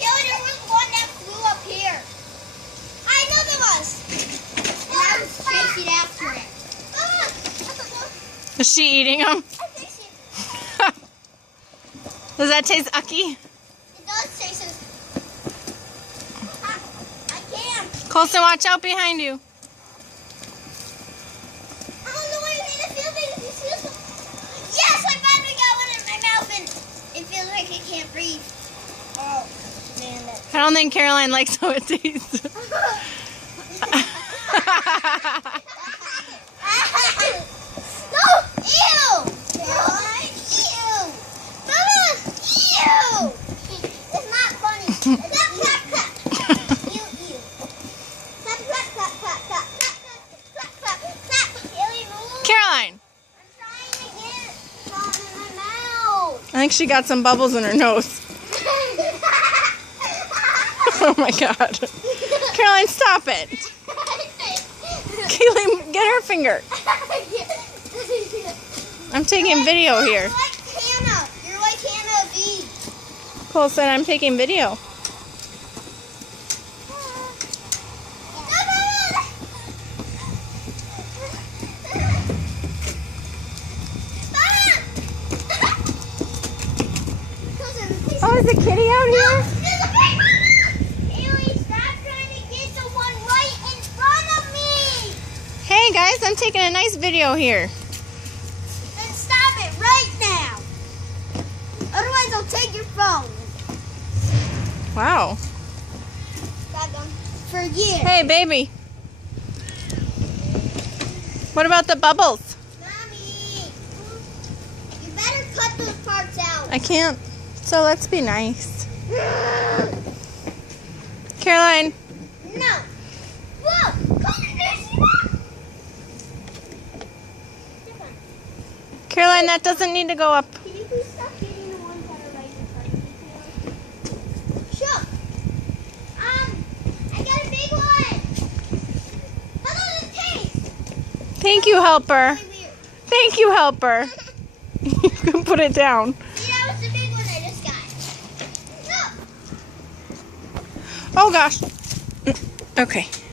Yo, there was one that flew up here. I know there was. And I was chasing after it. Is she eating them? I think she... Does that taste ucky? It does taste it. I can't. Colson, watch out behind you. I don't know where it feels like. It feels like... Yes, I finally got one in my mouth and it feels like I can't breathe. Oh, man. I don't think Caroline likes how it tastes. No! Ew! Caroline, ew! Mama, ew! It's not funny. It's not clap, clap. Ew, ew. Clap, clap, clap, clap, clap, clap, clap, clap, clap. Haley, move. Caroline! I'm trying to get something in my mouth. I think she got some bubbles in her nose. Oh my god. Caroline, stop it. Kaylee, get her finger. I'm taking video here. You're like Hannah. You're like Hannah B. Colson, I'm taking video. Oh, is a kitty out here? Haley, stop trying to get the one right in front of me. Hey guys, I'm taking a nice video here. Then stop it right now. Otherwise, I'll take your phone. Wow. For years. Hey baby. What about the bubbles? Mommy, you better cut those parts out. I can't. So let's be nice. Caroline. No. Whoa. Caroline, that doesn't need to go up. Can you please stop getting the ones that are right in front of me? Sure. I got a big one. How does it taste? Thank you, helper. Really weird. Thank you, helper. You can put it down. See, that was the big one I just got. No. Oh gosh. Okay.